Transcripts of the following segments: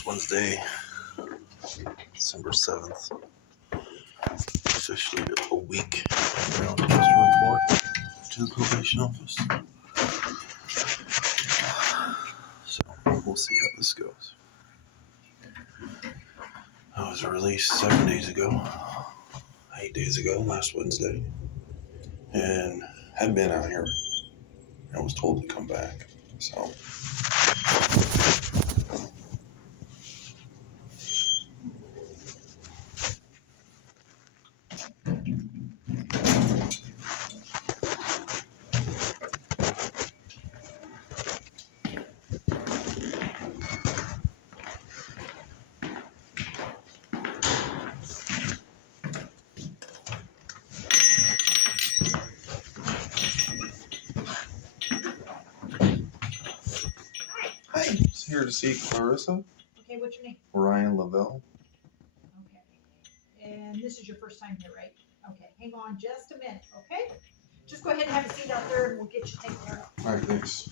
It's Wednesday, December 7th. Officially a week around just report to the probation office. So we'll see how this goes. I was released 7 days ago, 8 days ago, last Wednesday, and had been out here. I was told to come back. So I'm here to see Clarissa. Okay, what's your name? Ryan Lavelle. Okay. And this is your first time here, right? Okay, hang on just a minute, okay? Just go ahead and have a seat out there and we'll get you taken care of. All right, thanks.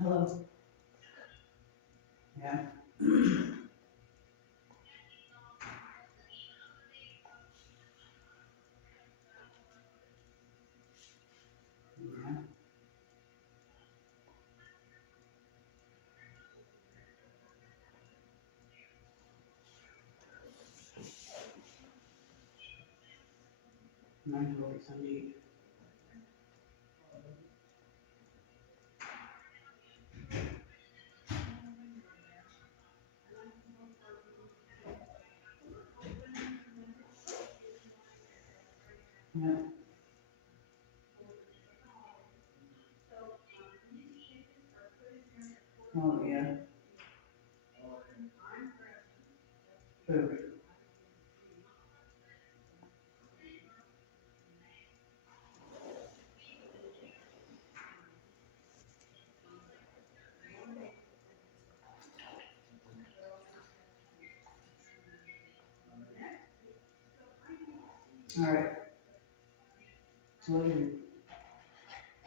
Hello. Yeah. Yeah. Mine will be Sunday. Yeah. Oh, yeah. True. All right. What do you?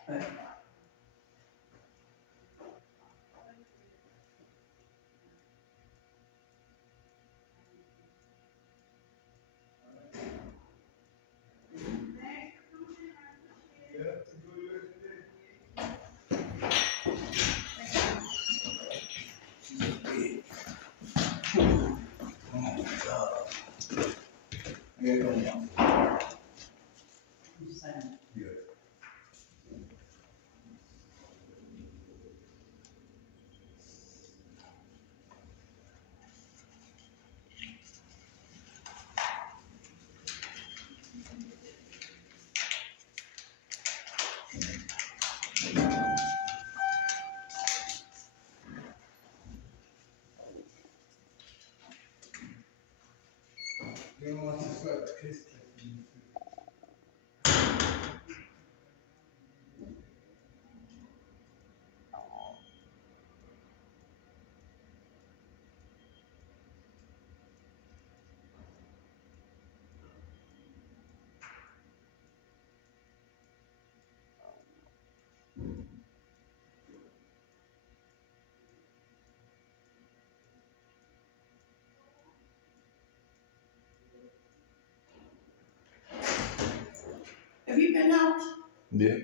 But you said, have you been out? Yeah.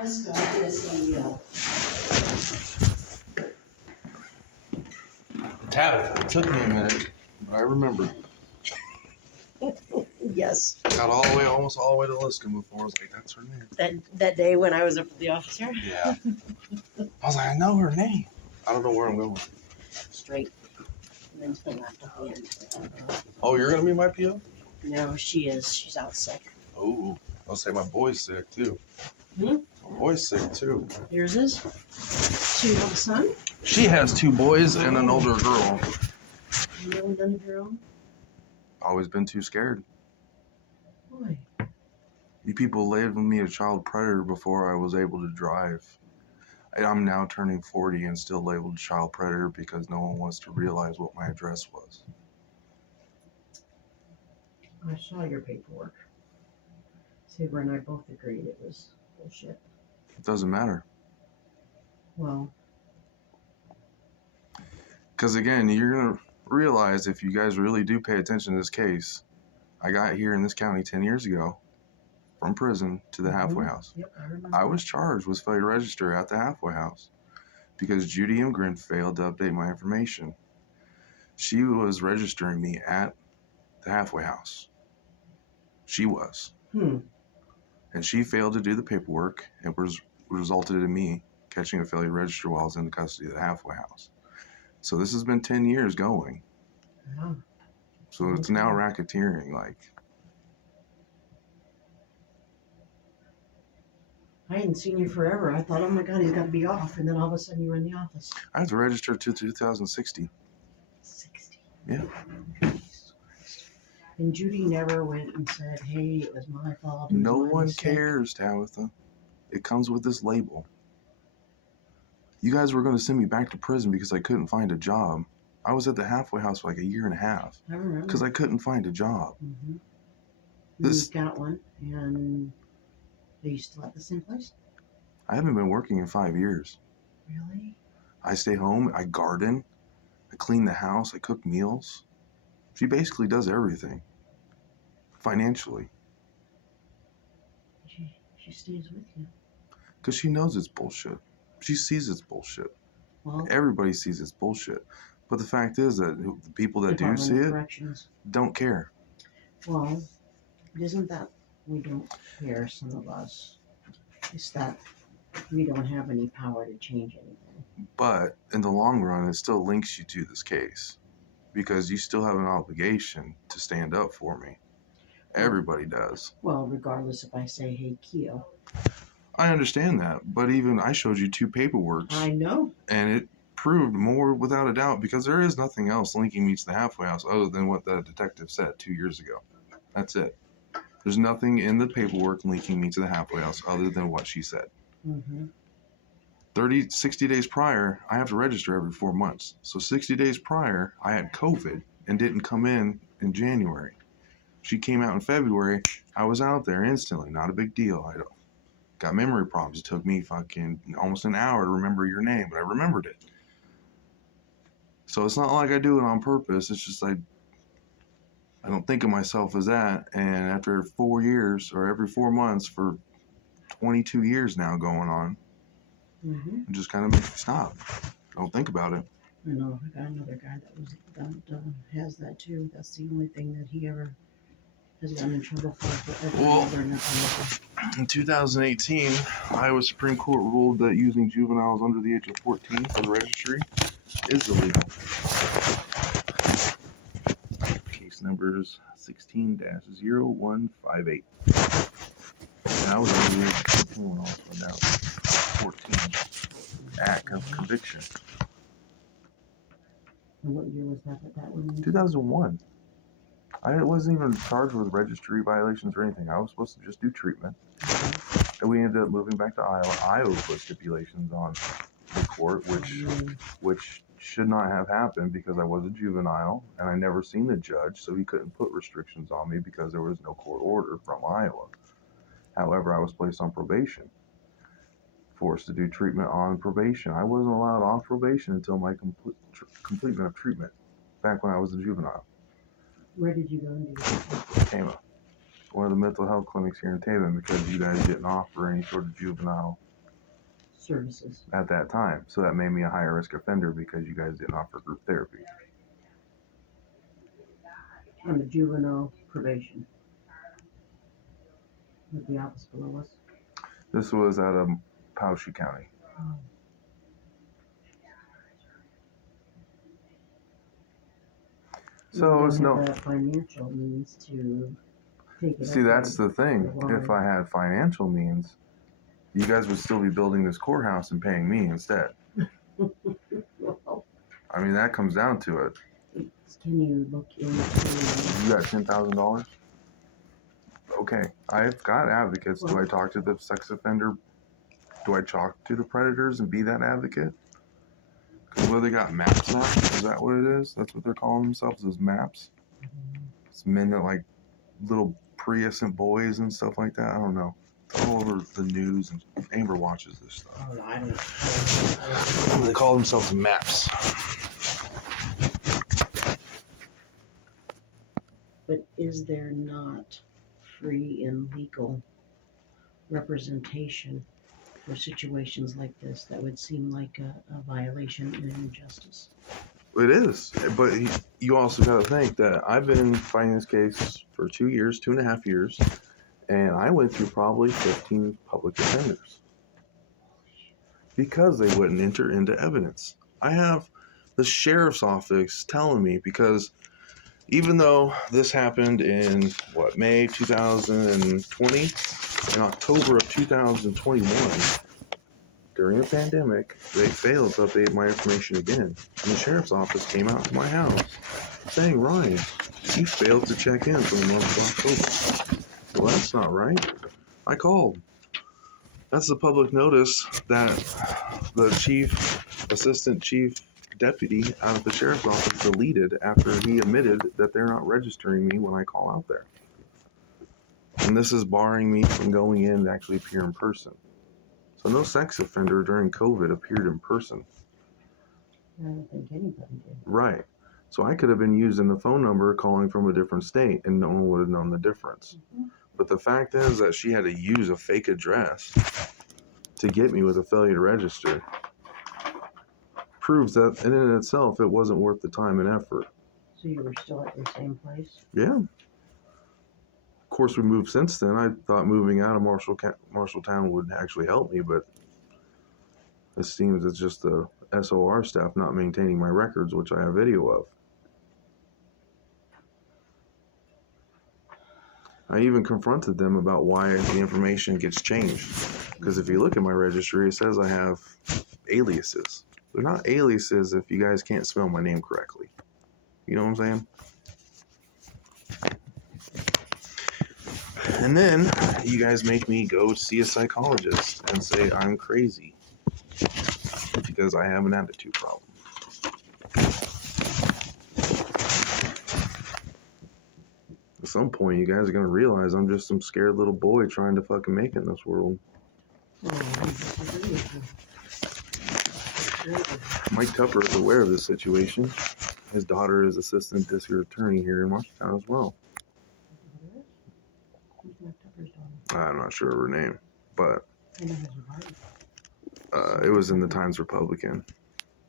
Let's go get us a meal. Tabitha. It took me a minute, but I remember. Yes. Got all the way, almost all the way to Liskin before I was like, that's her name. That day when I was up with the officer? Yeah. I was like, I know her name. I don't know where I'm going. Straight. And then to the left at the end. Oh, you're going to be my PO? No, she is. She's out sick. Oh, I'll say my boy's sick too. Hmm? My boy's sick too. Yours is? So you have a son? She has 2 boys and an older girl. You know none of your own? Always been too scared. Why? You people labeled me a child predator before I was able to drive. I'm now turning 40 and still labeled a child predator because no one wants to realize what my address was. I saw your paperwork. Saber and I both agreed it was bullshit. It doesn't matter. Well, Because again, you're going to realize if you guys really do pay attention to this case, I got here in this county 10 years ago from prison to the halfway house. yep, I remember. I was charged with failure to register at the halfway house because Judy Imgren failed to update my information. She was registering me at the halfway house. She was. And she failed to do the paperwork and resulted in me catching a failure to register while I was in the custody of the halfway house. So this has been 10 years going. Yeah. So it's now racketeering. Like, I hadn't seen you forever. I thought, oh my God, he's got to be off. And then all of a sudden you were in the office. I have to register to 2060. 60. Yeah. And Judy never went and said, hey, it was my fault. No one cares, Tabitha. It comes with this label. You guys were going to send me back to prison because I couldn't find a job. I was at the halfway house for like a year and a half. I remember. Because I couldn't find a job. Mm-hmm. This- You got one, and are you still at the same place? I haven't been working in 5 years. Really? I stay home, I garden, I clean the house, I cook meals. She basically does everything. Financially. She stays with you. Because she knows it's bullshit. She sees it's bullshit. Well, Everybody sees it's bullshit. But the fact is that the people that do Department see of it Corrections. don't care. Well, isn't that we don't care, some of us? It's that we don't have any power to change anything. But in the long run, it still links you to this case. Because you still have an obligation to stand up for me. Everybody does. Well, regardless if I say, hey, Keo. I understand that. But even I showed you 2 paperworks. I know. And it proved more without a doubt because there is nothing else linking me to the halfway house other than what the detective said 2 years ago. That's it. There's nothing in the paperwork linking me to the halfway house other than what she said. Mm-hmm. 60 days prior, I have to register every 4 months. So 60 days prior, I had COVID and didn't come in January. She came out in February. I was out there instantly. Not a big deal. I got memory problems. It took me fucking almost an hour to remember your name, but I remembered it. So it's not like I do it on purpose. It's just like I don't think of myself as that. And after 4 years or every 4 months for 22 years now going on, it just kind of makes me stop. Don't think about it. I know. I got another guy that has that too. That's the only thing that he ever has gotten in trouble for. Well, in 2018, Iowa Supreme Court ruled that using juveniles under the age of 14 for the registry is illegal. Case numbers 16-0158. And I was under the age of 14 when I was put down. 14. Act of conviction. And what year was that? That one? 2001. I wasn't even charged with registry violations or anything. I was supposed to just do treatment. And we ended up moving back to Iowa. Iowa put stipulations on the court, which should not have happened because I was a juvenile and I never seen the judge, so he couldn't put restrictions on me because there was no court order from Iowa. However, I was placed on probation, forced to do treatment on probation. I wasn't allowed off probation until my completion of treatment back when I was a juvenile. Where did you go and do Tama. One of the mental health clinics here in Tama because you guys didn't offer any sort of juvenile services. at that time. So that made me a higher risk offender because you guys didn't offer group therapy. On the juvenile probation. With the office below us. This was out of Poweshiek County. So it's no. That financial means to take it. See, that's the thing. If I had financial means, you guys would still be building this courthouse and paying me instead. Well, I mean, that comes down to it. can you look into? You got $10,000? Okay, I've got advocates. Do I talk to the sex offender? Do I talk to the predators and be that advocate? Because what, they got maps now? Is that what it is? That's what they're calling themselves, is maps? It's men that like little Prius-ant boys and stuff like that. I don't know. It's all over the news, and Amber watches this stuff. Oh, I don't know. They call themselves maps. But is there not free and legal representation for situations like this that would seem like a violation and an injustice? It is, but you also got to think that I've been fighting this case for 2 years, 2.5 years, and I went through probably 15 public defenders because they wouldn't enter into evidence. I have the sheriff's office telling me, because even though this happened in May 2020, in October of 2021, during a pandemic, they failed to update my information again. And the sheriff's office came out to my house saying, Ryan, you failed to check in for the month of October. Well, that's not right. I called. That's the public notice that the assistant chief deputy out of the sheriff's office deleted after he admitted that they're not registering me when I call out there. And this is barring me from going in to actually appear in person. So no sex offender during COVID appeared in person. I don't think anybody did. Right. So I could have been using the phone number calling from a different state and no one would have known the difference. Mm-hmm. But the fact is that she had to use a fake address to get me with a failure to register proves that in and itself it wasn't worth the time and effort. So you were still at the same place? Yeah. Of course, we moved since then. I thought moving out of Marshalltown would actually help me, but it seems it's just the SOR staff not maintaining my records, which I have video of. I even confronted them about why the information gets changed. Because if you look at my registry, it says I have aliases. They're not aliases if you guys can't spell my name correctly. You know what I'm saying? And then you guys make me go see a psychologist and say I'm crazy because I have an attitude problem. At some point, you guys are going to realize I'm just some scared little boy trying to fucking make it in this world. Oh, I disagree with you. Mike Tupper is aware of this situation. His daughter is assistant district attorney here in Marshalltown as well. Who's Mike Tupper's daughter? I'm not sure of her name, but I know his wife. it was in the Times Republican.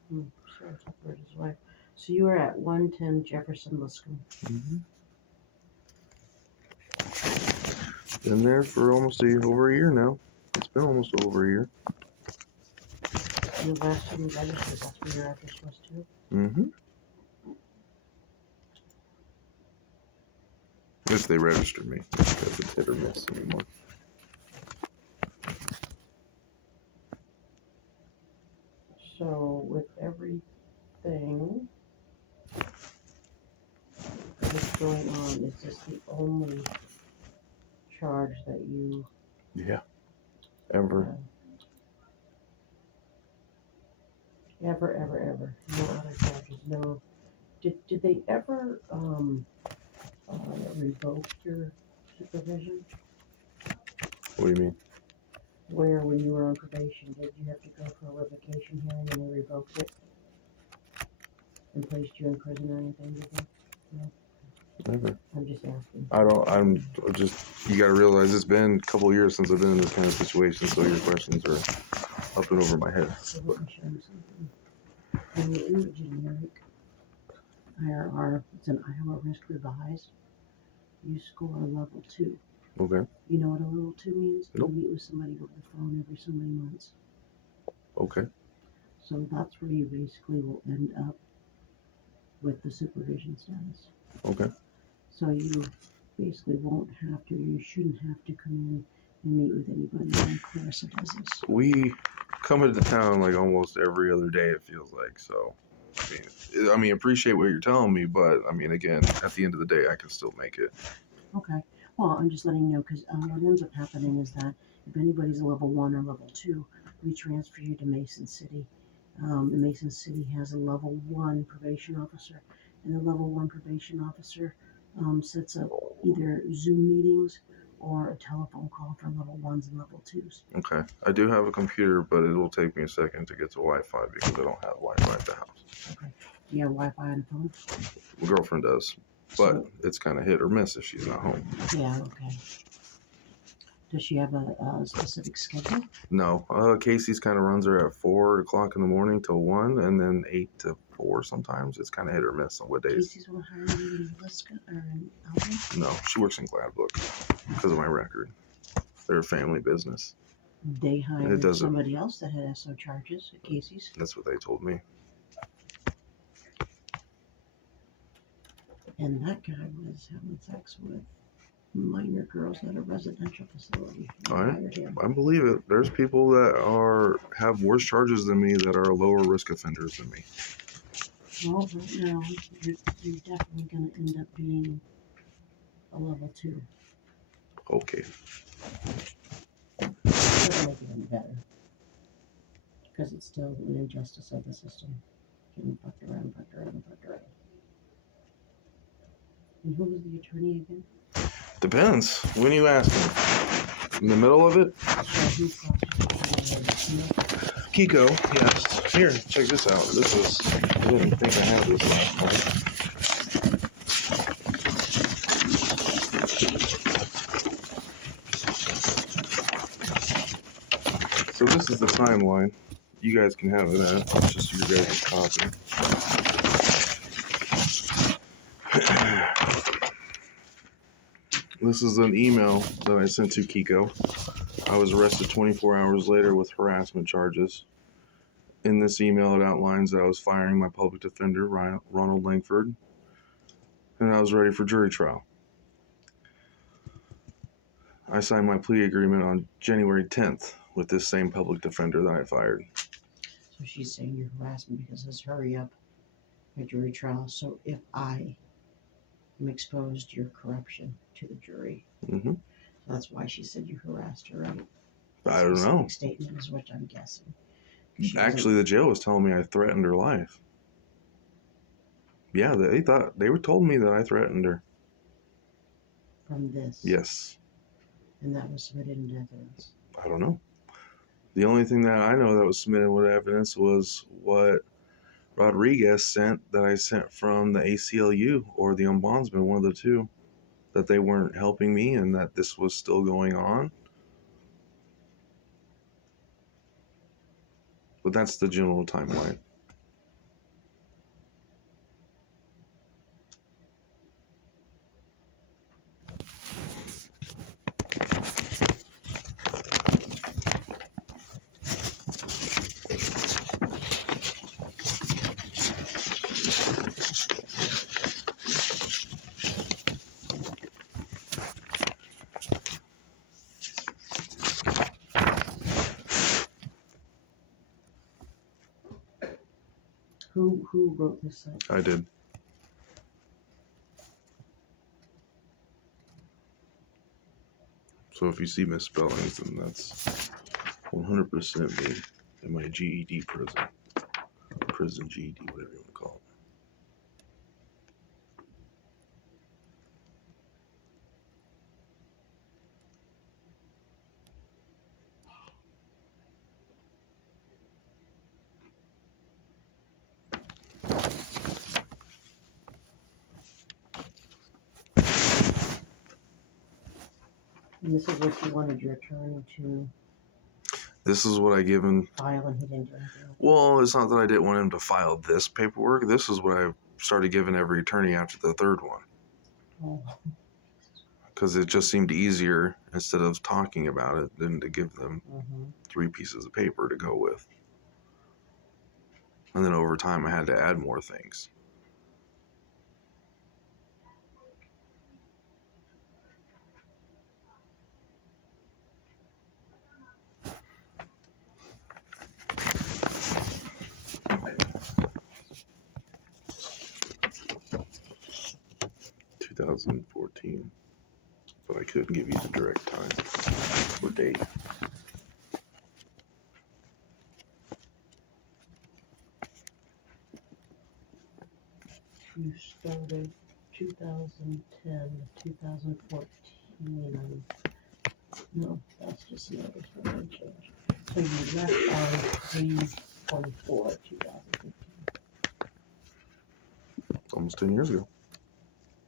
Sarah Tupper is his wife. So you were at 110 Jefferson Liscombe. Mm-hmm. Been there for almost over a year now. It's been almost over a year. And the last time you registered, that's where your address was too? Mm-hmm. If they register me, because it's hit or miss anymore. So with everything that's going on, is this the only charge that you Ever. ever no other charges? No. Did they ever revoke your supervision? What do you mean? Where when you were on probation, did you have to go for a revocation hearing and they revoked it and placed you in prison or anything? Did they? No. Never. I'm just asking. I'm just, you gotta realize it's been a couple of years since I've been in this kind of situation, so your questions are up and over my head. So let me show you something. When you're in the generic IRR, it's an Iowa Risk Revised, you score a level 2. Okay. You know what a level 2 means? Nope. You meet with somebody over the phone every so many months. Okay. So that's where you basically will end up with the supervision status. Okay. So you basically won't have to, you shouldn't have to come in and meet with anybody when Clarissa does this. We come into town like almost every other day, it feels like. So, I mean, appreciate what you're telling me, but I mean, again, at the end of the day, I can still make it. Okay. Well, I'm just letting you know because what ends up happening is that if anybody's a level 1 or level 2, we transfer you to Mason City. And Mason City has a level 1 probation officer, and the level 1 probation officer sets up either Zoom meetings or a telephone call for level 1s and level 2s. Okay. I do have a computer, but it'll take me a second to get to Wi-Fi because I don't have Wi-Fi at the house. Okay. Do you have Wi-Fi on the phone? My girlfriend does, but it's kind of hit or miss if she's not home. Yeah, okay. Does she have a specific schedule? No. Casey's kind of runs her at 4 o'clock in the morning till 1, and then 8 to 4 sometimes. It's kind of hit or miss on what days. Casey's will hire you in Liska or in Alvin? No, she works in Gladbrook because of my record. They're a family business. They hired doesn't- somebody else that had SO charges at Casey's. That's what they told me. And that guy was having sex with minor girls at a residential facility. They All right. hired him. I believe it. There's people that have worse charges than me that are lower risk offenders than me. Well, right now, you're definitely going to end up being a level 2. Okay. It doesn't make it any better. Because it's still an injustice of the system. Getting fucked around. And who was the attorney again? Depends. When you ask me. In the middle of it? Who prosecuted Kiko, yes. Here, check this out. This is, I didn't think I had this last time. So this is the timeline. You guys can have it at. It's just your guys' copy. This is an email that I sent to Kiko. I was arrested 24 hours later with harassment charges. In this email, it outlines that I was firing my public defender, Ronald Langford, and I was ready for jury trial. I signed my plea agreement on January 10th with this same public defender that I fired. So she's saying you're harassing because this hurry up at jury trial. So if I am exposed to your corruption to the jury, Mm-hmm. that's why she said you harassed her, right? I don't know. Specific statement is what I'm guessing. Actually, the jail was telling me I threatened her life. Yeah, they told me that I threatened her. From this. Yes. And that was submitted into evidence. I don't know. The only thing that I know that was submitted with evidence was what Rodriguez sent that I sent from the ACLU or the ombudsman, one of the two, that they weren't helping me and that this was still going on. But that's the general timeline. Who wrote this? I did. So if you see misspellings, then that's 100% me in my GED prison GED, whatever you want to call it. And this is what you wanted your attorney to. This is what I given. File and he didn't do anything. Well, it's not that I didn't want him to file this paperwork. This is what I started giving every attorney after the third one. Oh, Because it just seemed easier instead of talking about it than to give them 3 pieces of paper to go with. And then over time, I had to add more things. $2014, but I couldn't give you the direct time or date. You started 2010 to 2014. No, that's just notice for no change. So you left on 3/24/2015. Almost 10 years ago.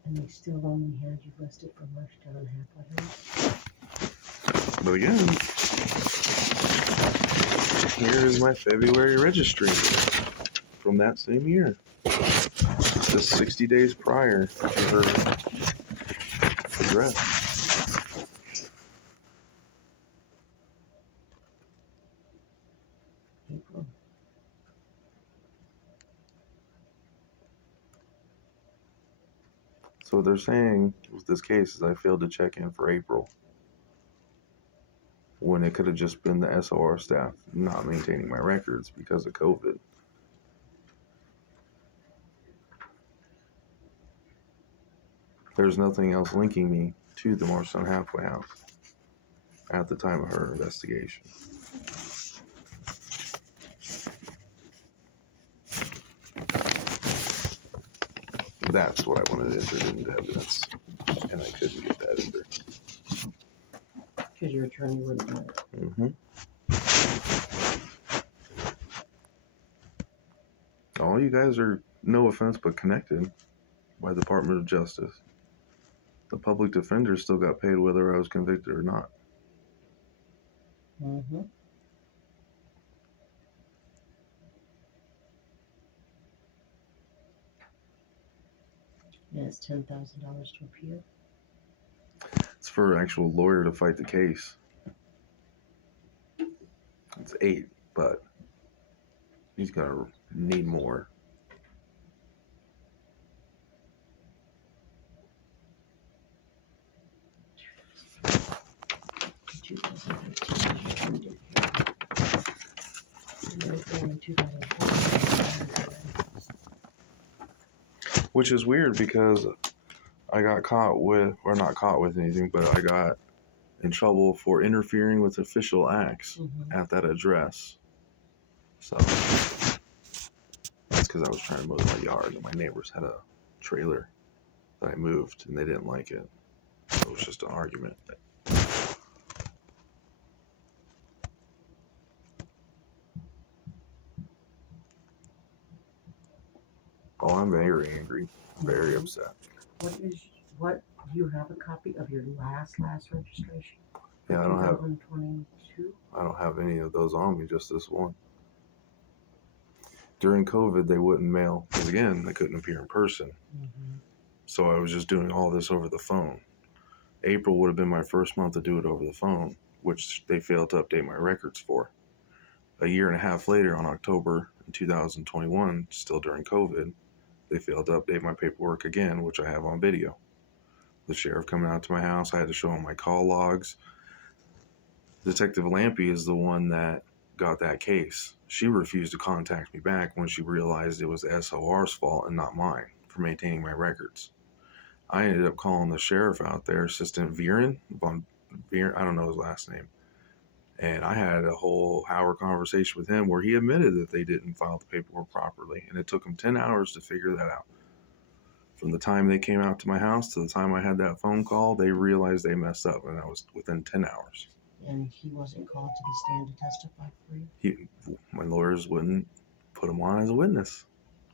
And they still only had you listed for Marshalltown halfway. But again, here is my February registry from that same year. Just 60 days prior to her address. April. So what they're saying with this case is I failed to check in for April, when it could have just been the SOR staff not maintaining my records because of COVID. There's nothing else linking me to the Marshalltown halfway house at the time of her investigation. That's what I wanted entered into evidence, and I couldn't get that in there. Because your attorney wouldn't know it. All you guys are, no offense, but connected by the Deportment of Justice. The public defender still got paid whether I was convicted or not. And it's $10,000 to appeal. It's for an actual lawyer to fight the case. It's 8, but he's gonna need more. Which is weird because I got caught with, or not caught with anything, but I got in trouble for interfering with official acts at that address. So that's because I was trying to mow my yard and my neighbors had a trailer that I moved and they didn't like it. So it was just an argument. Oh, I'm very angry, very upset. What do you have a copy of your last registration? Yeah, I don't have 2022? I don't have any of those on me, just this one. During COVID, they wouldn't mail, because again, they couldn't appear in person. So I was just doing all this over the phone. April would have been my first month to do it over the phone, which they failed to update my records for. A year and a half later, on October in 2021, still during COVID, they failed to update my paperwork again, which I have on video. The sheriff coming out to my house, I had to show him my call logs. Detective Lampy is the one that got that case. She refused to contact me back when she realized it was SOR's fault and not mine for maintaining my records. I ended up calling the sheriff out there, Assistant Viren, I don't know his last name. And I had a whole hour conversation with him where he admitted that they didn't file the paperwork properly. And it took him 10 hours to figure that out. From the time they came out to my house to the time I had that phone call, they realized they messed up, and that was within 10 hours. And he wasn't called to the stand to testify for you? My lawyers wouldn't put him on as a witness.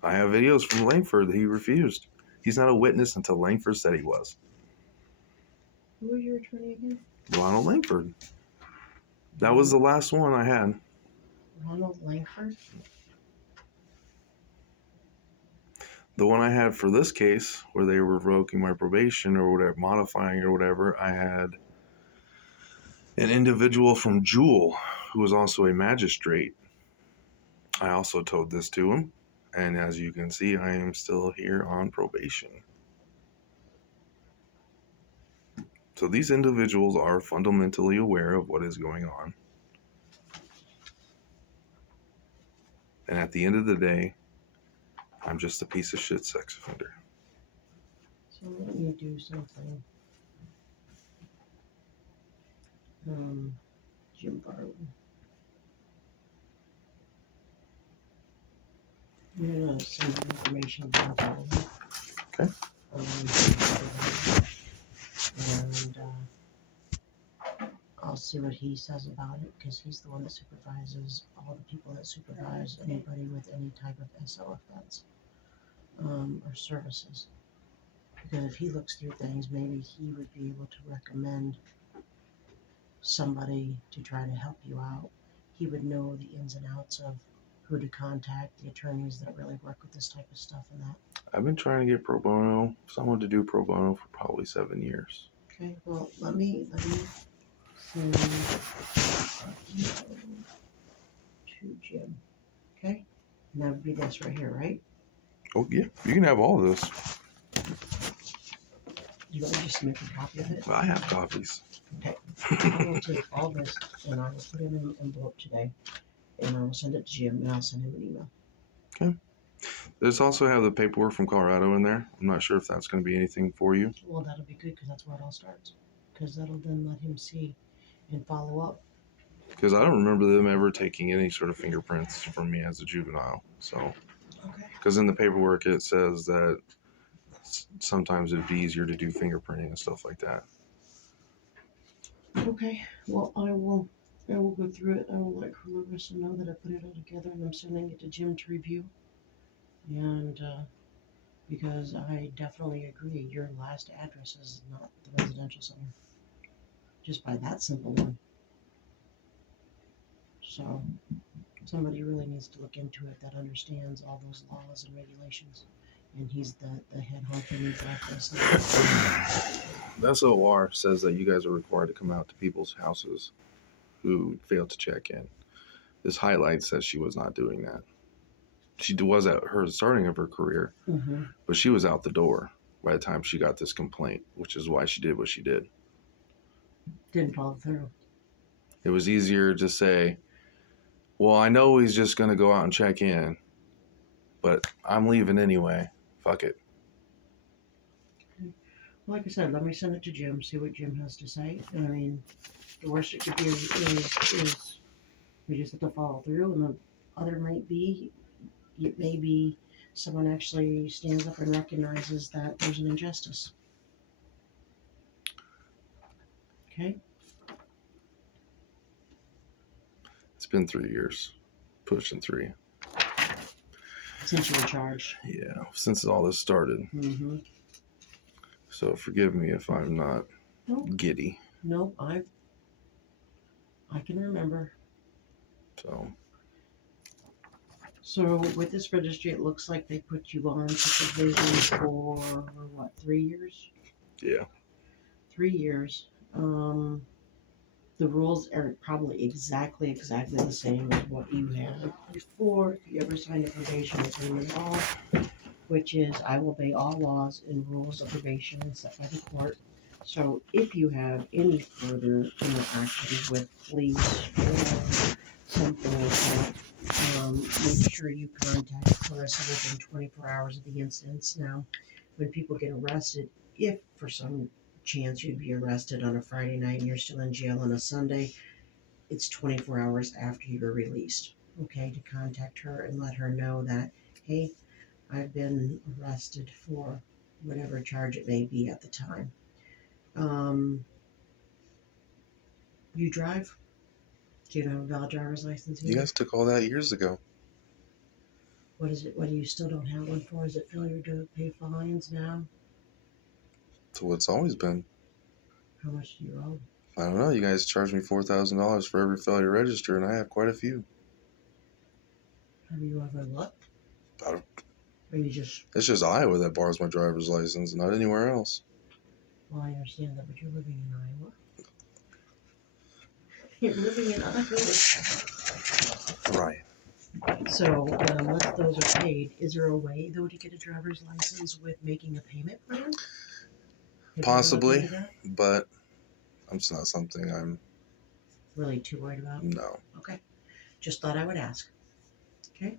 I have videos from Langford that he refused. He's not a witness until Langford said he was. Who was your attorney again? Ronald Langford. That was the last one I had. Ronald Langford? The one I had for this case, where they were revoking my probation or whatever, modifying or whatever, I had an individual from Jewel who was also a magistrate. I also told this to him, and as you can see, I am still here on probation. So these individuals are fundamentally aware of what is going on. And at the end of the day, I'm just a piece of shit sex offender. So let me do something. Jim Barlow. I'm gonna send you information about that. Okay. And I'll see what he says about it, because he's the one that supervises all the people that supervise anybody with any type of SO offense or services. Because if he looks through things, maybe he would be able to recommend somebody to try to help you out. He would know the ins and outs of who to contact, the attorneys that really work with this type of stuff and that. I've been trying to get pro bono, someone to do pro bono for probably 7 years. Okay, well, let me send to Jim. Okay? And that would be this right here, right? Oh, yeah, you can have all of this. You want me just to make a copy of it? I have copies. Okay. I will take all this and I will put it in an envelope today. And I will send it to Jim and I'll send him an email. Okay. There's also have the paperwork from Colorado in there. I'm not sure if that's going to be anything for you. Well, that'll be good because that's where it all starts. Because that'll then let him see and follow up. Because I don't remember them ever taking any sort of fingerprints from me as a juvenile. So, Okay. because in the paperwork it says that sometimes it'd be easier to do fingerprinting and stuff like that. Okay. Well, I will go through it. I will let Clarissa know that I put it all together and I'm sending it to Jim to review. And because I definitely agree, your last address is not the residential center. Just by that simple one. So somebody really needs to look into it that understands all those laws and regulations. And he's the head honcho in his office. The SOR says that you guys are required to come out to people's houses who failed to check in. This highlights that she was not doing that. She was at her starting of her career, but she was out the door by the time she got this complaint, which is why she did what she did. Didn't follow through. It was easier to say, well, I know he's just going to go out and check in, but I'm leaving anyway. Fuck it. Like I said, let me send it to Jim, see what Jim has to say. I mean, the worst it could be is we just have to follow through, and the other might be, maybe someone actually stands up and recognizes that there's an injustice. Okay? It's been 3 years, pushing 3. Since you were charged. Yeah, since all this started. So forgive me if I'm not giddy. Nope, I can remember. So with this registry, it looks like they put you on supervision for what, 3 years? Yeah. 3 years. The rules are probably exactly the same as what you had before. If you ever signed a probation agreement at all, which is I will obey all laws and rules of probation set by the court. So if you have any further interactions with police or something like that, make sure you contact Clarissa within 24 hours of the incidents. Now, when people get arrested, if for some chance you'd be arrested on a Friday night and you're still in jail on a Sunday, it's 24 hours after you were released, okay, to contact her and let her know that, hey, I've been arrested for whatever charge it may be at the time. You drive? Do you have a valid driver's license here? You guys took all that years ago. What is it? What do you still don't have one for? Is it failure to pay fines now? That's what it's always been. How much do you owe? I don't know. You guys charge me $4,000 for every failure to register, and I have quite a few. Have you ever looked? I don't, Or you just, it's just Iowa that bars my driver's license, not anywhere else. well, I understand that, but you're living in Iowa. You're living in Iowa. Right. So, unless those are paid, is there a way, though, to get a driver's license with making a payment plan? Have you ever looked Possibly, into that? but it's not something I'm. Really too worried about? No. Okay. Just thought I would ask. Okay.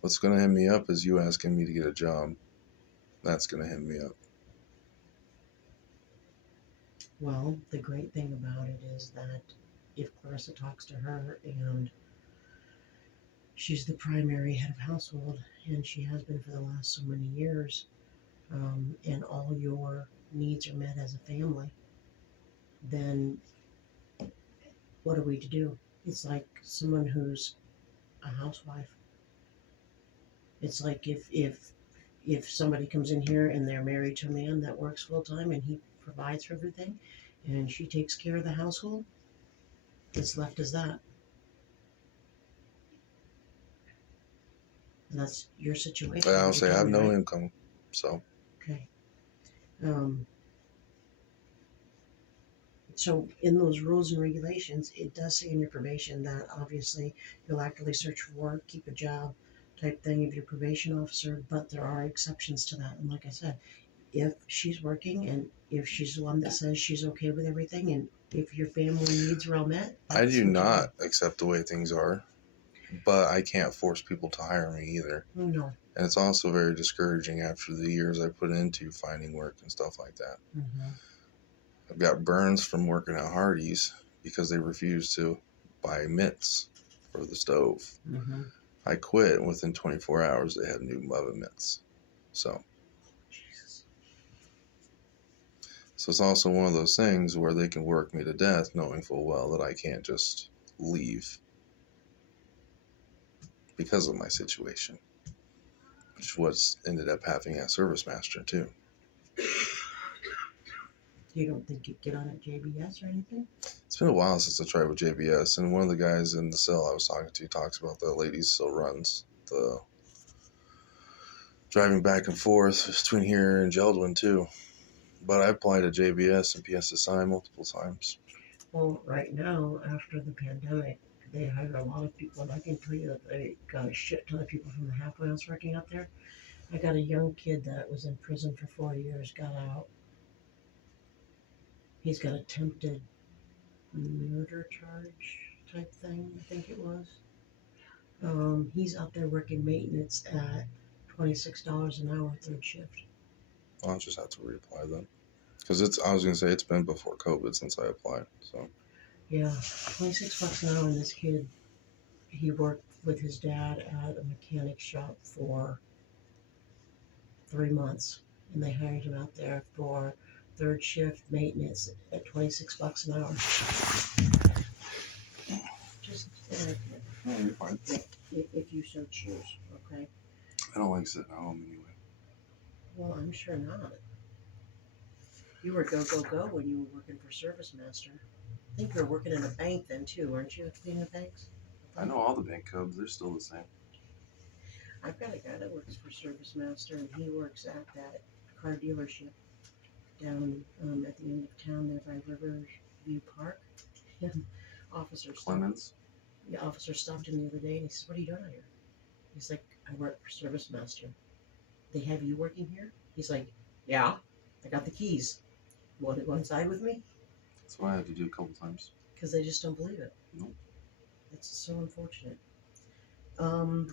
What's going to hit me up is you asking me to get a job. That's going to hit me up. Well, the great thing about it is that if Clarissa talks to her and she's the primary head of household and she has been for the last so many years, and all your needs are met as a family, then what are we to do? It's like someone who's a housewife. It's like if somebody comes in here and they're married to a man that works full time and he provides for everything and she takes care of the household, it's left as that. And that's your situation. I'll You say I tell have me, no right? income, so Okay. So in those rules and regulations, it does say in your probation that obviously you'll actively search for work, keep a job type thing if you're probation officer, but there are exceptions to that. And like I said, if she's working and if she's the one that says she's okay with everything and if your family needs are all met, I that's do what you not accept the way things are, but I can't force people to hire me either. do. No. And it's also very discouraging after the years I put into finding work and stuff like that. Mm-hmm. I've got burns from working at Hardee's because they refused to buy mitts for the stove. Mm-hmm. I quit, and within 24 hours they had new oven mitts. So Jesus. it's also one of those things where they can work me to death knowing full well that I can't just leave because of my situation, which was ended up having a service master too. You don't think you'd get on at JBS or anything? It's been a while since I tried with JBS, and one of the guys in the cell I was talking to talks about that lady still runs the driving back and forth between here and Geldwin too. But I applied to JBS and PSSI multiple times. Well, right now, after the pandemic, they hire a lot of people, and I can tell you that they got a shit ton of people from the halfway house working out there. I got a young kid that was in prison for 4 years, got out. He's got attempted murder charge type thing, I think it was. He's out there working maintenance at $26 an hour, third shift. I'll just have to reapply then. Because I was going to say, it's been before COVID since I applied. So Yeah, $26 an hour, and this kid, he worked with his dad at a mechanic shop for 3 months, and they hired him out there for third shift maintenance at $26 an hour. Just you're fine. if you so choose, okay? I don't like sitting at home anyway. Well, I'm sure not. You were go when you were working for Service Master. I think you were working in a bank then too, weren't you, cleaning the banks? I know all the bank codes. They're still the same. I've got a guy that works for Service Master, and he works at that car dealership down at the end of town there by Riverview Park. And Clemens? the officer stopped him the other day and he says, "What are you doing out here?" He's like, "I work for Service Master." "They have you working here?" He's like, "Yeah, I got the keys. Want to go inside with me?" That's what I had to do a couple times. Because they just don't believe it. Nope. It's so unfortunate. So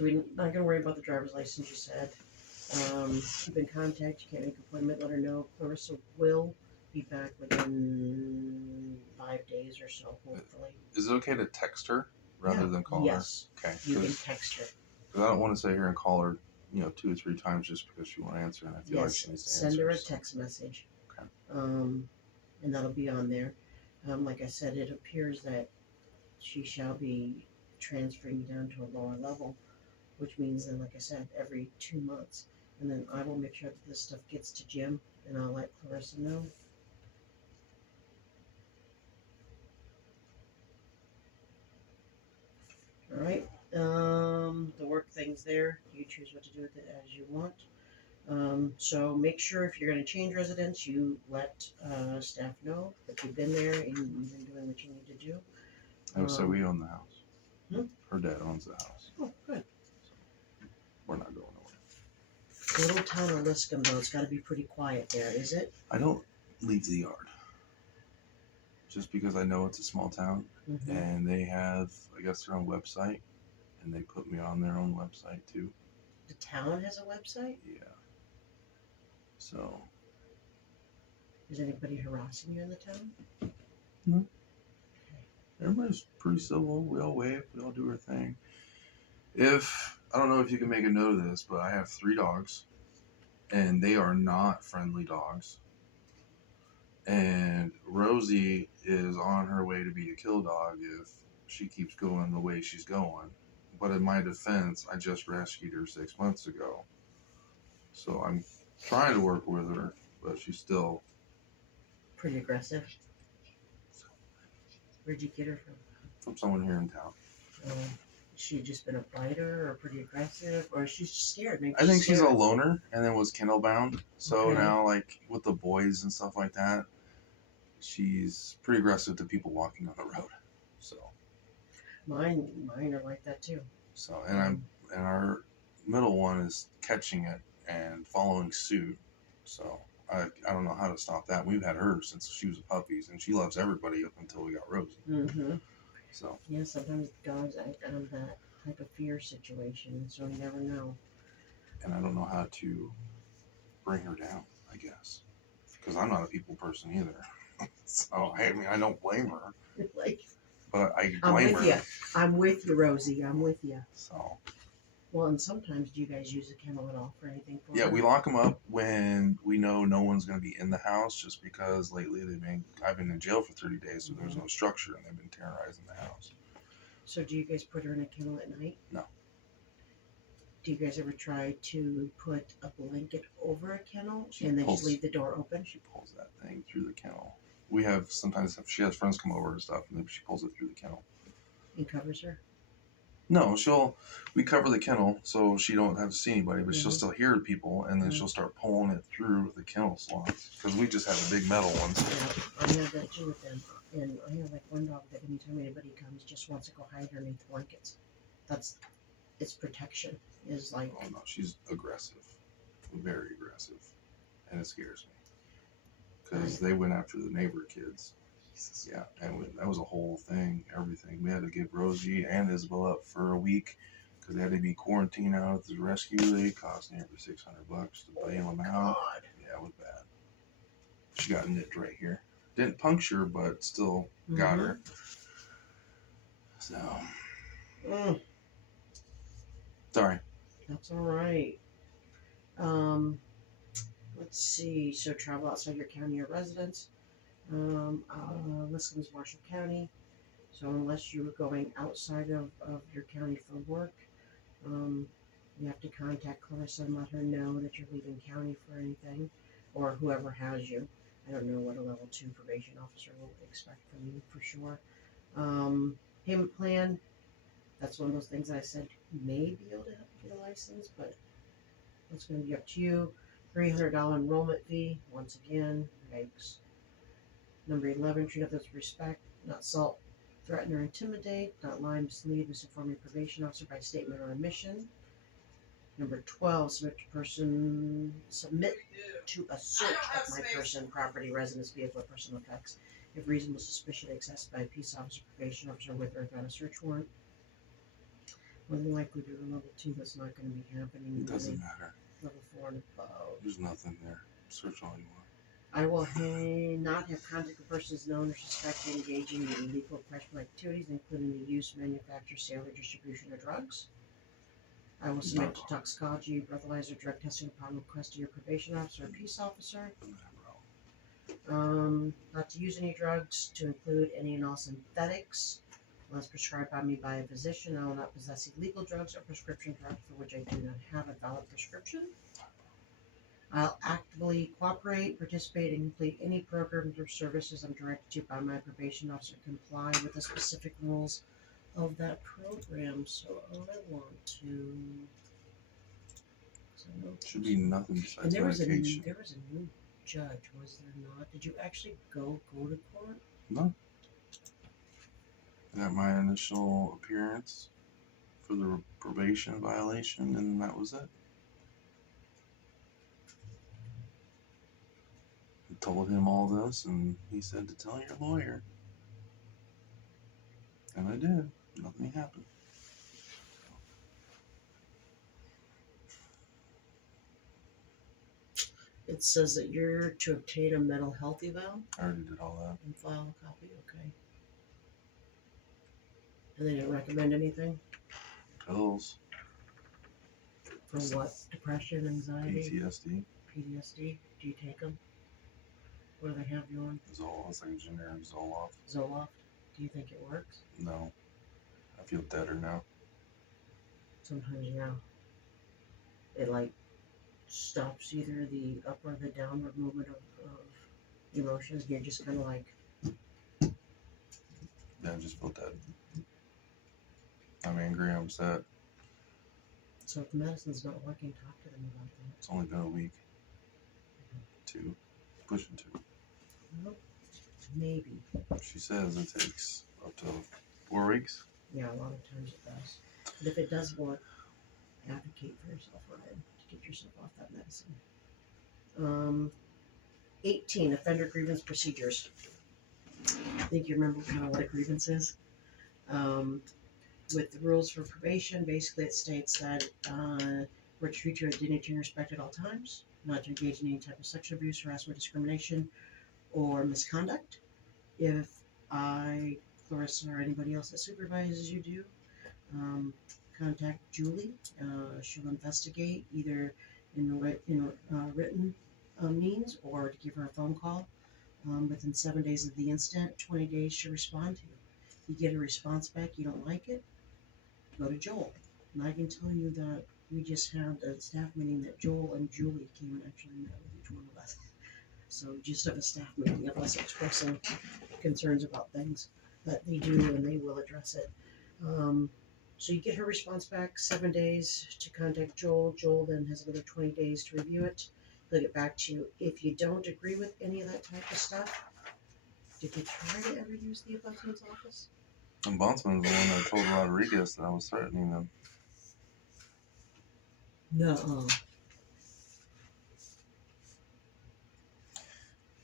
we're not going to worry about the driver's license, you said. Keep in contact. You can't make an appointment. Let her know. Clarissa will be back within 5 days or so, hopefully. Is it okay to text her rather than call Yes, her? Okay. you can text her. Because I don't want to sit here and call her, 2 or 3 times just because she won't answer, and I feel like she needs to answer. Send her a text message. Okay. And that'll be on there. Like I said, it appears that she shall be transferring down to a lower level, which means then, like I said, every 2 months. And then I will make sure that this stuff gets to Jim, and I'll let Clarissa know. All right. The work thing's there. You choose what to do with it as you want. So make sure if you're going to change residence, you let staff know that you've been there and you've been doing what you need to do. Oh, so we own the house. Hmm? Her dad owns the house. Oh, good. We're not going nowhere. Little town of Liscombe, though, it's got to be pretty quiet there, is it? I don't leave the yard. Just because I know it's a small town. Mm-hmm. And they have, I guess, their own website. And they put me on their own website, too. The town has a website? Yeah. So. Is anybody harassing you in the town? No. Everybody's pretty civil. We all wave. We all do our thing. I don't know if you can make a note of this, but I have 3 dogs. And they are not friendly dogs. And Rosie is on her way to be a kill dog if she keeps going the way she's going. But in my defense, I just rescued her 6 months ago. So I'm trying to work with her, but she's still... Pretty aggressive. Where'd you get her from someone here in town. She just been a biter or pretty aggressive, or she's scared? Maybe I think she's a scared. loner and then was kennel bound. So Okay. now, like, with the boys and stuff like that, she's pretty aggressive to people walking on the road. So... Mine are like that too. So, and our middle one is catching it and following suit. So I don't know how to stop that. We've had her since she was a puppy, and she loves everybody up until we got Rosie. Mm-hmm. So. Yeah, sometimes dogs act out of that type of fear situation, so you never know. And I don't know how to bring her down, I guess, because I'm not a people person either. So I mean, I don't blame her. Like, But I I'm blame with her. you. I'm with you, Rosie. I'm with you. So. Well, and sometimes do you guys use a kennel at all for anything? For Yeah, her? we lock them up when we know no one's going to be in the house, just because lately I've been in jail for 30 days, so there's no structure, and they've been terrorizing the house. So do you guys put her in a kennel at night? No. Do you guys ever try to put a blanket over a kennel She and then pulls- just leave the door open? She pulls that thing through the kennel. We have sometimes if she has friends come over and stuff, and then she pulls it through the kennel. And covers her? No, we cover the kennel so she don't have to see anybody, but she'll Mhm. still hear people, and then Mhm. she'll start pulling it through the kennel slots, because we just have the big metal ones. Yeah, I have that too with them. And I have like one dog that anytime anybody comes just wants to go hide underneath blankets. That's its protection. Is like, Oh no, she's aggressive, very aggressive, and it scares me because they went after the neighbor kids. Yeah, and that was a whole thing. Everything we had to give Rosie and Isabel up for a week because they had to be quarantined out at the rescue. They cost nearly $600 to bail them out. God. Yeah, it was bad. She got nipped right here. Didn't puncture, but still got her. So sorry. That's all right. Let's see. So travel outside your county or residence. Liscombe's Marshall County. So unless you were going outside of your county for work, you have to contact Clarissa and let her know that you're leaving county for anything, or whoever has you. I don't know what a level 2 probation officer will expect from you for sure. Payment plan. That's one of those things I said may be able to help you get a license, but that's going to be up to you. $300 enrollment fee. Once again, yikes. Number 11, treat others with respect, not assault, threaten, or intimidate, not lie, mislead, misinform your probation officer by statement or omission. Number 12, submit to a search of my person, property, residence, vehicle, or personal effects if reasonable suspicion accessed by a peace officer, probation officer with or without a search warrant. More than likely, to level 2, that's not going to be happening. It doesn't matter. Level 4 and above. There's nothing there. Search all you want. I will not have contact with persons known or suspected engaging in illegal questionable activities, including the use, manufacture, sale, or distribution of drugs. I will submit to toxicology, breathalyzer, drug testing upon request of your probation officer or peace officer. Not to use any drugs, to include any and all synthetics, unless prescribed by me by a physician. I will not possess illegal drugs or prescription drugs for which I do not have a valid prescription. I'll actively cooperate, participate, and complete any programs or services I'm directed to by my probation officer, comply with the specific rules of that program, so I want to. So no, Should be nothing and besides there was medication. there was a new judge, was there not? Did you actually go to court? No. Got my initial appearance for the probation violation, and that was it. I told him all this, and he said to tell your lawyer. And I did. Nothing happened. It says that you're to obtain a mental health eval I already did all that. and file a copy. Okay. And they didn't recommend anything Pills, for what? Depression, anxiety, PTSD, PTSD. Do you take them? What do they have you on? Zoloft. It's like a generic Zoloft. Zoloft. Do you think it works? No. I feel better now. Sometimes, yeah. It like stops either the up or the downward movement of emotions. You're just kind of like, Yeah, I just felt dead. I'm angry, I'm upset. so if the medicine's not working, talk to them about that. It's only been a week. 2. Pushing 2. Well, maybe. She says it takes up to 4 weeks. Yeah, a lot of times it does. But if it does work, advocate for yourself, Ryan, to get yourself off that medicine. 18, offender grievance procedures. I think you remember kind of what a grievance is. With the rules for probation, basically it states that we're to treat you with dignity and respect at all times, not to engage in any type of sexual abuse, harassment, discrimination, or misconduct. If I, Clarissa, or anybody else that supervises you do, contact Julie. She'll investigate either in written means or to give her a phone call. Within 7 days of the incident, 20 days to respond to you. You get a response back, you don't like it, go to Joel. And I can tell you that we just had a staff meeting that Joel and Julie came and actually met with each one of us. So just have a staff meeting of us expressing concerns about things that they do and they will address it. So you get her response back, 7 days to contact Joel. Joel then has another 20 days to review it. He'll get back to you. If you don't agree with any of that type of stuff, did you try to ever use the ombudsman's office? Ombudsman's the one that told Rodriguez that I was threatening them. No.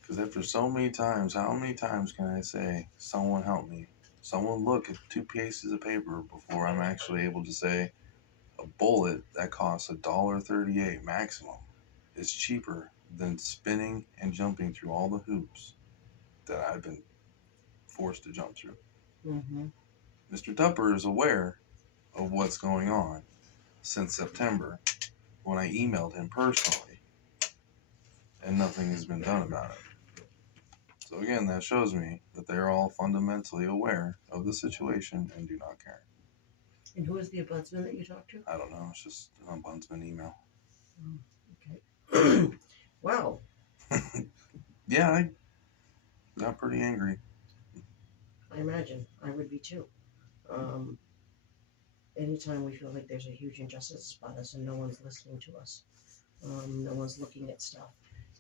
Because after so many times, how many times can I say, someone help me? Someone look at 2 pieces of paper before I'm actually able to say a bullet that costs $1.38 maximum is cheaper than spinning and jumping through all the hoops that I've been forced to jump through. Mm-hmm. Mr. Tupper is aware of what's going on since September when I emailed him personally, and nothing has been done about it. So again, that shows me that they're all fundamentally aware of the situation and do not care. And who is the ombudsman that you talked to? I don't know, it's just an ombudsman email. Okay. Wow. Yeah, I got pretty angry. I imagine. I would be too. Anytime we feel like there's a huge injustice about us and no one's listening to us, no one's looking at stuff,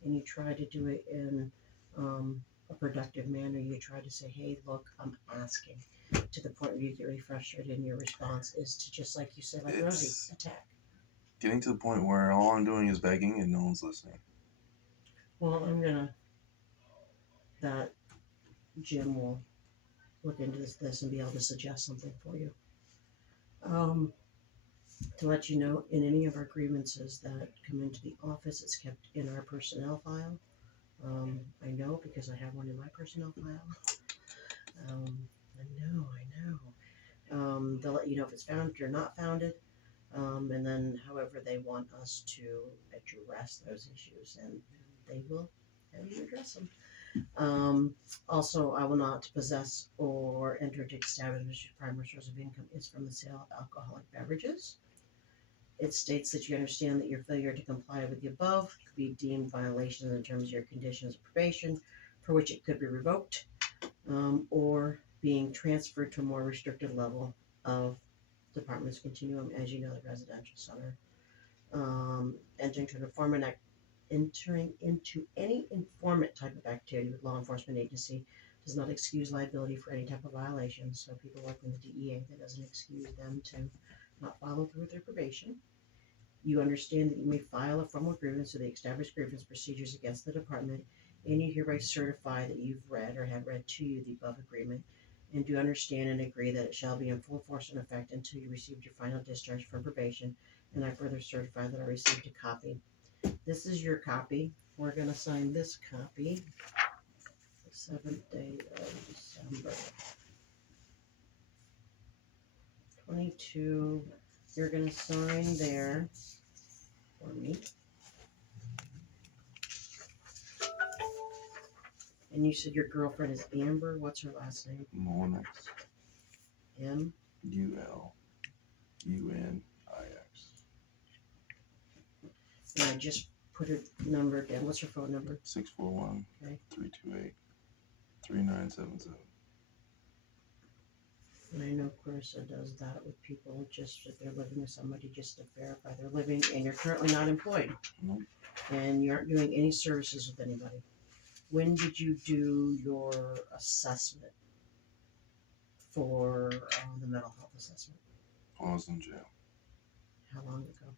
and you try to do it in a productive manner, you try to say, hey, look, I'm asking, to the point where you get really frustrated and your response is to just, like you said, like Rosie, attack. Getting to the point where all I'm doing is begging and no one's listening. Well, that Jim will look into this and be able to suggest something for you. To let you know, in any of our grievances that come into the office, it's kept in our personnel file. I know because I have one in my personnel file. I know. They'll let you know if it's founded or not founded. And then however they want us to address those issues, and they will have you address them. Also, I will not possess or enter into establishments whose primary source of income is from the sale of alcoholic beverages. It states that you understand that your failure to comply with the above could be deemed violations in terms of your conditions of probation, for which it could be revoked, or being transferred to a more restricted level of department's continuum, as you know, the residential center. Entering into any informant type of activity with law enforcement agency does not excuse liability for any type of violation. So people work in the DEA, that doesn't excuse them to not follow through with their probation. You understand that you may file a formal grievance or the established grievance procedures against the department, and you hereby certify that you've read or had read to you the above agreement, and do understand and agree that it shall be in full force and effect until you received your final discharge from probation, and I further certify that I received a copy. This is your copy. We're going to sign this copy. The 7th day of December 22. You're going to sign there for me. And you said your girlfriend is Amber. What's her last name? Mulnix. M. Ulunix. And I just put her number down. What's her phone number? 641 Okay. 328 3977. And I know Clarissa does that with people, just if they're living with somebody, just to verify they're living, and you're currently not employed. Nope. And you aren't doing any services with anybody. When did you do your assessment for the mental health assessment? I was in jail. How long ago?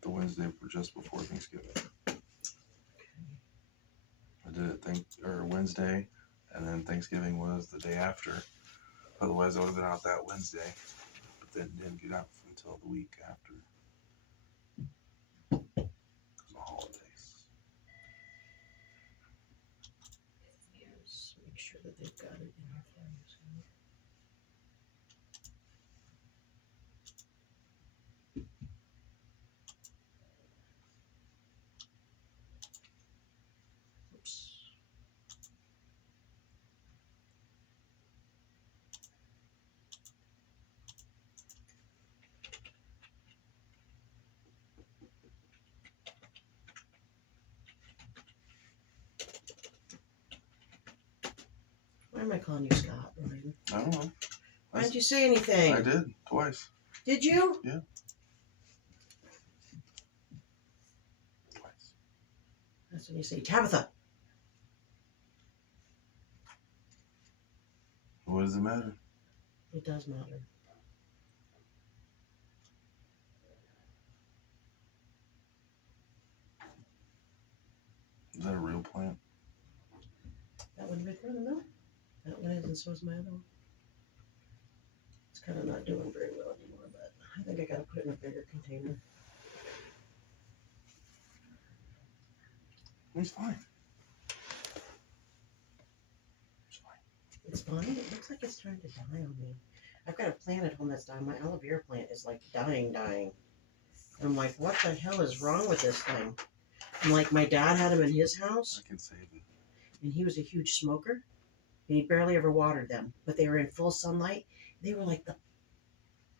The Wednesday just before Thanksgiving. I did it Wednesday, and then Thanksgiving was the day after. Otherwise, I would have been out that Wednesday, but then didn't get out until the week after. Because of the holidays. Yes, make sure that they've got it in our files. Oops. Why am I calling you Scott, Ryan? I don't know. Why didn't you say anything? I did, twice. Did you? Yeah. Twice. That's when you say Tabitha. What does it matter? It does matter. Is that a real plant? That one right there in the middle? That one is, and so is my other one. It's kind of not doing very well anymore, but I think I gotta put it in a bigger container. It's fine. It's fine. It's fine. It looks like it's trying to die on me. I've got a plant at home that's dying. My aloe vera plant is like dying. And I'm like, what the hell is wrong with this thing? And like, my dad had them in his house, I can save it. and he was a huge smoker, and he barely ever watered them, but they were in full sunlight. They were like the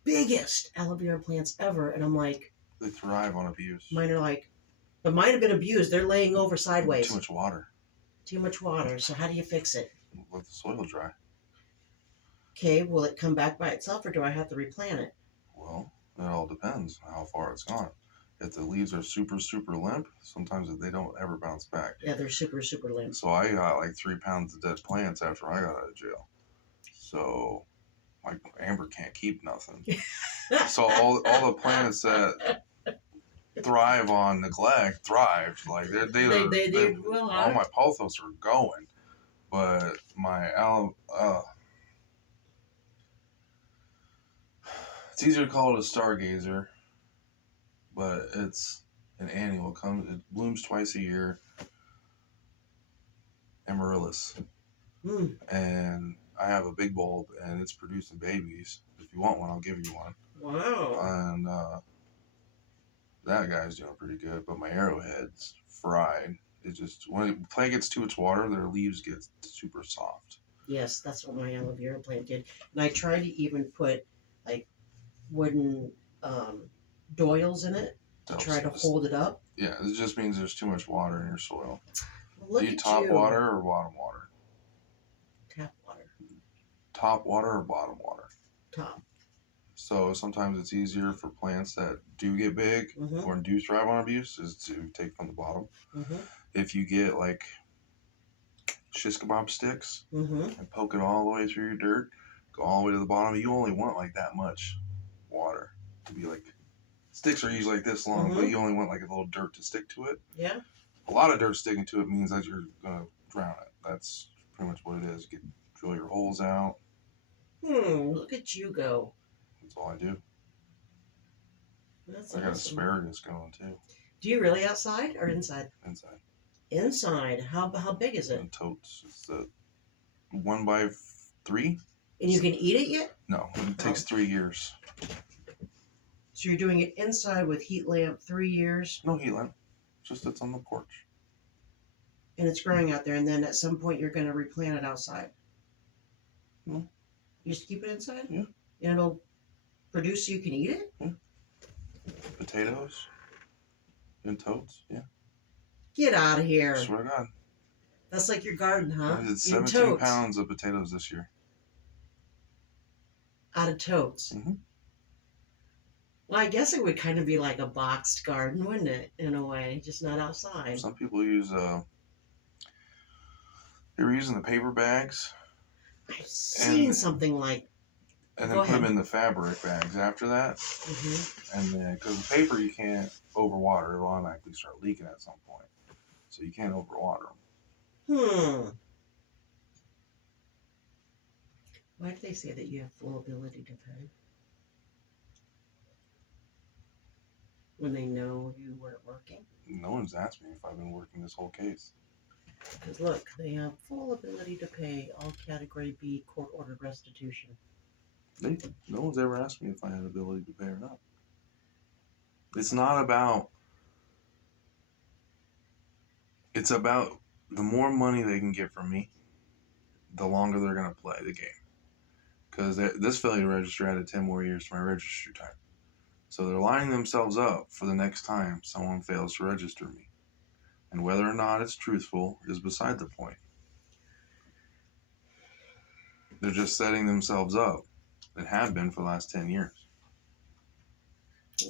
biggest aloe vera plants ever, and I'm like, They thrive on abuse. mine are like, but mine have been abused. They're laying over sideways. Too much water. Too much water. So how do you fix it? Let the soil dry. Okay, will it come back by itself, or do I have to replant it? Well, it all depends how far it's gone. If the leaves are super, super limp, sometimes they don't ever bounce back. Yeah, they're super, super limp. So I got like 3 pounds of dead plants after I got out of jail. So my Amber can't keep nothing. So all the plants that thrive on neglect thrived. Like they well, all my pothos are going, but my it's easier to call it a stargazer, but it's an annual. It blooms twice a year. Amaryllis. And I have a big bulb, and it's producing babies. If you want one, I'll give you one. Wow. And that guy's doing pretty good, but my arrowhead's fried. It just, when the plant gets too much water, their leaves get super soft. Yes, that's what my aloe vera plant did. And I tried to even put like wooden doils in it to try to hold it up. Yeah, it just means there's too much water in your soil. Look Do you at top you. water or bottom water? Tap water. top water or bottom water. Top. So sometimes it's easier for plants that do get big Mhm. or do thrive on abuse is to take from the bottom. Mhm. If you get like shish kebab sticks Mhm. and poke it all the way through your dirt, go all the way to the bottom, you only want like that much water to be like, sticks are usually like this long, but you only want like a little dirt to stick to it. Yeah. A lot of dirt sticking to it means that you're gonna drown it. That's pretty much what it is. Drill your holes out. Look at you go. That's all I do. That's I got awesome. asparagus going too. Do you really outside or inside? Inside. Inside. How big is it? And totes. It's the 1x3. And you can eat it yet? No, it takes 3 years. So you're doing it inside with heat lamp, 3 years, No heat lamp. Just it's on the porch. and it's growing out there. And then at some point you're going to replant it outside. No. You just keep it inside? Yeah. And it'll produce so you can eat it? Yeah. Potatoes. And totes. Yeah. Get out of here. I swear to God. That's like your garden, huh? I did In 17 totes. pounds of potatoes this year. Out of totes. Mhm. Well, I guess it would kind of be like a boxed garden, wouldn't it? In a way, just not outside. Some people use they were using the paper bags I've seen something like. and Go then put them ahead. in the fabric bags after that. Mhm. And then, because the paper you can't overwater, it'll automatically start leaking at some point. So you can't overwater them. Why do they say that you have full ability to pay? When they know you weren't working? No one's asked me if I've been working this whole case. Because look, they have full ability to pay all Category B court-ordered restitution. No one's ever asked me if I had ability to pay or not. It's not about. It's about the more money they can get from me, the longer they're going to play the game. Because this failure to register added 10 more years to my registry time. So they're lining themselves up for the next time someone fails to register me. And whether or not it's truthful is beside the point. They're just setting themselves up and have been for the last 10 years.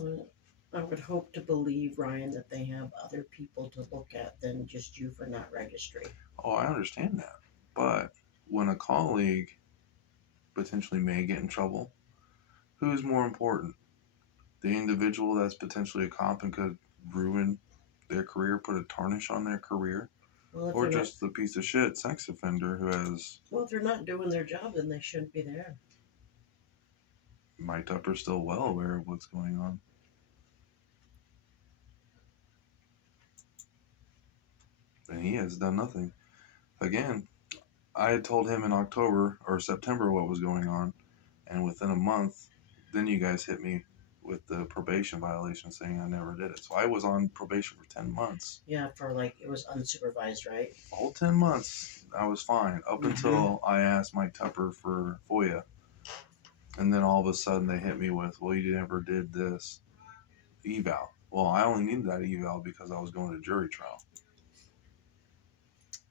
Well, I would hope to believe, Ryan, that they have other people to look at than just you for not registering. Oh, I understand that. But when a colleague potentially may get in trouble, who's more important? The individual that's potentially a cop and could ruin their career, put a tarnish on their career? Well, if Or they're just the piece of shit sex offender who has... Well, if they're not doing their job, then they shouldn't be there. Mike Tupper's still well aware of what's going on. And he has done nothing. Again, I had told him in October or September what was going on, and within a month, then you guys hit me with the probation violation saying I never did it. So I was on probation for 10 months. Yeah, for like, it was unsupervised, right? The whole 10 months, I was fine, up until I asked Mike Tupper for FOIA. And then all of a sudden they hit me with, well, you never did this eval. Well, I only needed that eval because I was going to jury trial.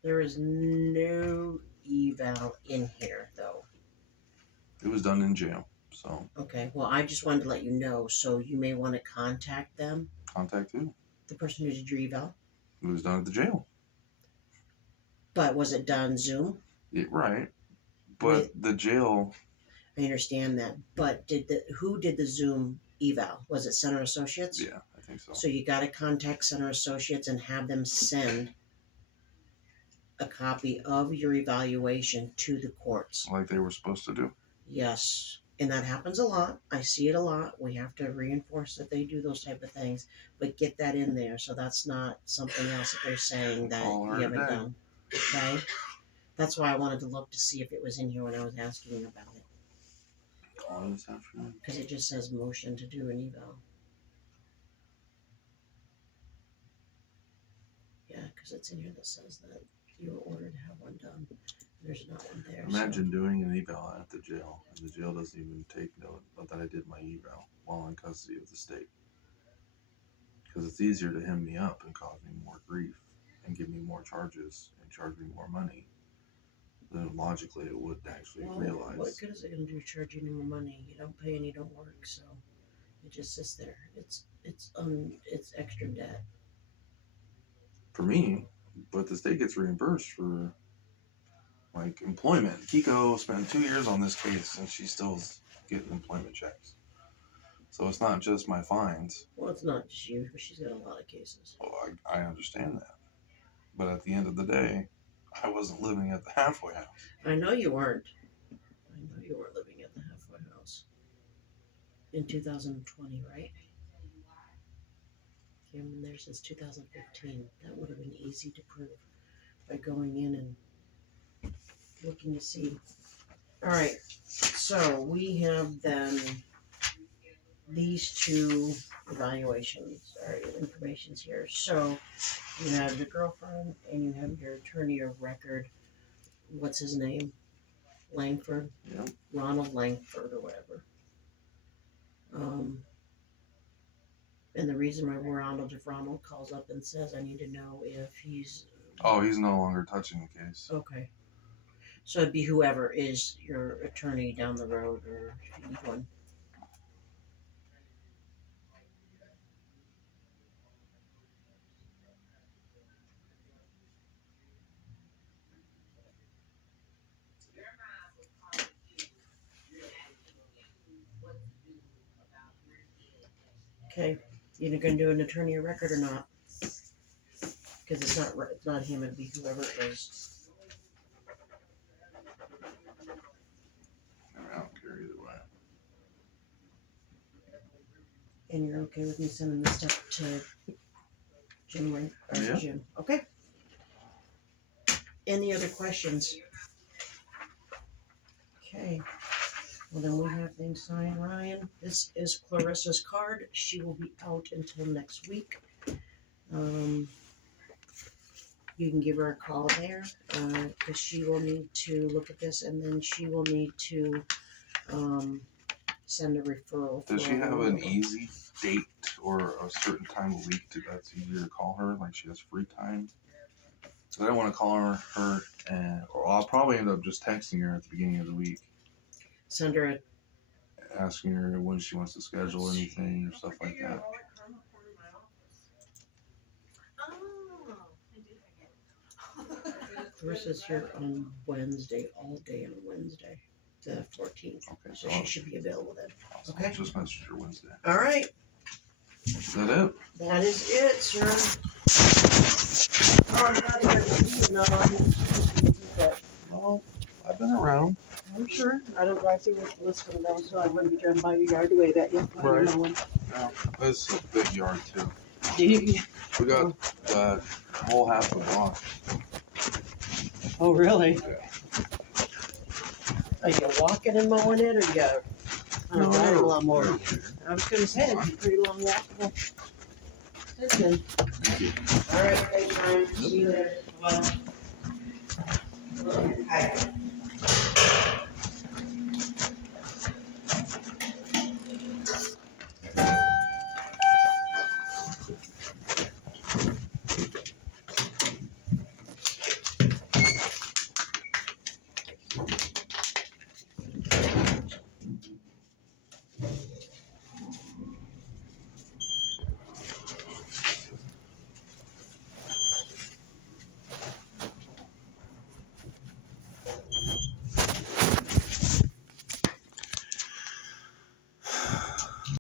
There is no eval in here, though. It was done in jail, so. Okay, well, I just wanted to let you know, so you may want to contact them. Contact who? The person who did your eval. It was done at the jail. But was it done Zoom? Yeah, right. But the jail... I understand that, but who did the Zoom eval? Was it Center Associates? Yeah, I think so. So you got to contact Center Associates and have them send a copy of your evaluation to the courts. Like they were supposed to do. Yes, and that happens a lot. I see it a lot. We have to reinforce that they do those type of things, but get that in there so that's not something else that they're saying that you haven't done. Okay, that's why I wanted to look to see if it was in here when I was asking you about it. Call this afternoon. Because it just says motion to do an eval. Yeah, because it's in here that says that you were ordered to have one done. There's not one there. Imagine doing an eval at the jail, and the jail doesn't even take note that I did my eval while in custody of the state. Because it's easier to hem me up and cause me more grief and give me more charges and charge me more money then logically it would actually Well, realize. what good is it gonna do charging you more money? You don't pay and you don't work, so it just sits there. It's extra debt. For me, but the state gets reimbursed for like employment. Kiko spent 2 years on this case and she's still getting employment checks. So it's not just my fines. Well, it's not just you, but she's got a lot of cases. Well, I understand that. But at the end of the day, I wasn't living at the halfway house. I know you weren't. I know you weren't living at the halfway house in 2020, right? You've been there since 2015. That would have been easy to prove by going in and looking to see. All right, so we have then these two evaluations or informations here. So you have your girlfriend and you have your attorney of record. What's his name? Langford? Yeah. Ronald Langford or whatever. And the reason why if Ronald calls up and says, I need to know if he's... Oh, he's no longer touching the case. Okay. So it'd be whoever is your attorney down the road or if you need one. Okay, you're gonna do an attorney of record or not? Because it's not him. It'd be whoever it is. I don't care either way. And you're okay with me sending this stuff to Jim Link or Yeah. Jim? Okay. Any other questions? Okay. Well, then we have things signed. Ryan, this is Clarissa's card. She will be out until next week. You can give her a call there because she will need to look at this and then she will need to send a referral. Does she have an easy date or a certain time of week that's easier to call her? Like she has free time? So I don't want to call her or I'll probably end up just texting her at the beginning of the week. Send her a... Asking her when she wants to schedule anything or stuff like that. Clarissa's here on Wednesday, all day on Wednesday, the 14th. Okay, So she should be available then. Okay. I'll just message her Wednesday. All right. Is that it? That is it, sir. Oh, I'm glad to hear that you know, Well, I've been around. I'm sure. I don't drive through with Lisbon though, so I wouldn't be driving by your yard to wave at you. Right. Yeah, it's a big yard too. Do you? We got the whole half the block. Oh, really? Yeah. Are you walking and mowing it, or you on a riding lawnmower? I was gonna say, it's a pretty long walkable distance. Thank you. All right, thanks, Ryan. See you later. Bye. Hi.